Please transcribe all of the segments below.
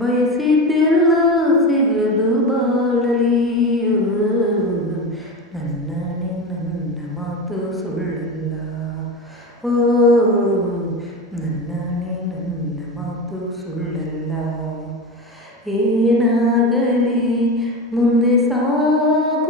ಬಯಸಿದ್ದೆಲ್ಲ ಸಿಗದು ಬಾಳಲಿ. ನನ್ನನೇ ನನ್ನ ಮಾತು ಸುಳ್ಳಲ್ಲ. ಓ, ನನ್ನನೇ ನನ್ನ ಮಾತು ಸುಳ್ಳಲ್ಲ. ಏನಾಗಲಿ ಮುಂದೆ ಸಾಕು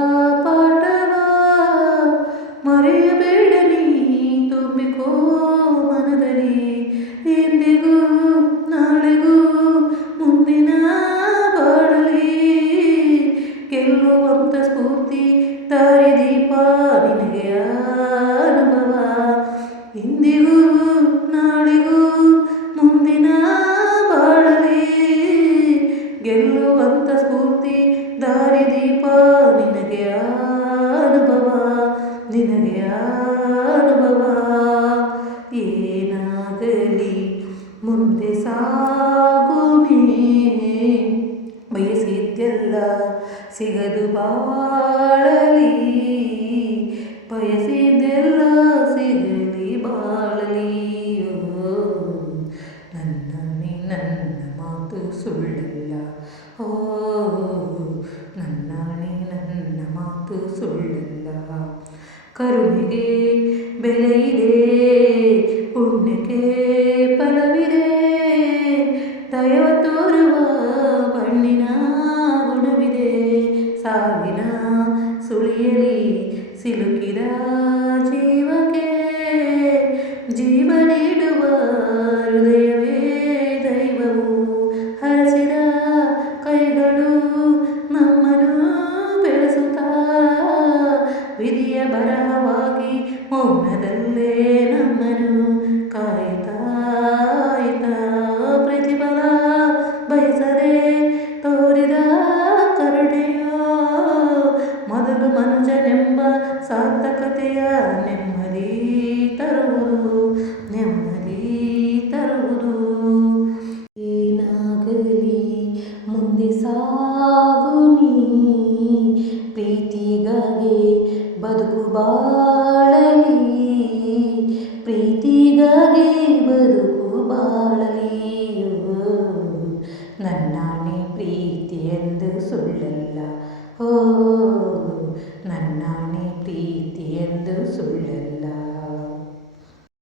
ಸ್ಫೂರ್ತಿ ದಾರಿದೀಪ ನಿನಗೆ ಅನುಭವ. ಇಂದಿಗೂ ನಾಳೆಗೂ ಮುಂದಿನ ಬಾಳಲಿ. ಗೆಲ್ಲುವಂತ ಸ್ಫೂರ್ತಿ ದಾರಿದೀಪ. ನಿನಗೆ ಸಿಗದು ಬಾಳಲಿ ಬಯಸಿದ್ದೆಲ್ಲ ಸಿಗಲಿ ಬಾಳಲಿ ಓ ನನ್ನ ನೀ ನನ್ನ ಮಾತು ಸುಳ್ಳಲ್ಲ ಓ ನನ್ನ ನೀ ನನ್ನ ಮಾತು ಸುಳ್ಳಲ್ಲ ಕರುಣೆಗೆ ಬೆಲೆ ಇದೆ ಪುಣ್ಯಕ್ಕೆ ಫಲವಿದೆ ಸಾವಿನ ಸುಳಿಯಲಿ ಸಿಲುಕಿದ ಜೀವಕ್ಕೆ ಜೀವ ನೀಡುವ ಹೃದಯವೇ ದೈವವು ಹರಸಿದ ಕೈಗಳು ನಮ್ಮನ್ನು ಬೆಳೆಸುತ್ತಾ, ವಿಧಿಯ ಬರಹವಾಗಿ ಮೌನದಲ್ಲೇ ಸಾರ್ಥಕತೆಯ ನೆಮ್ಮದಿ ತರುವುದು ನೆಮ್ಮದಿ ತರುವುದು. ಏನಾಗಲಿ, ಮುಂದೆ ಸಾಗು ನೀ. ಪ್ರೀತಿಗಾಗಿ ಬದುಕು ಬಾಳಲಿ. ಪ್ರೀತಿಗಾಗಿ ಬದುಕು ಬಾಳಲಿ. ನನ್ನ ಪ್ರೀತಿ ಎಂದು ಸುಳ್ಳಲ್ಲ. ಓ ನನ್ನಾಣೆ ಪ್ರೀತಿ ಎಂದು ಸುಳ್ಳಲ್ಲ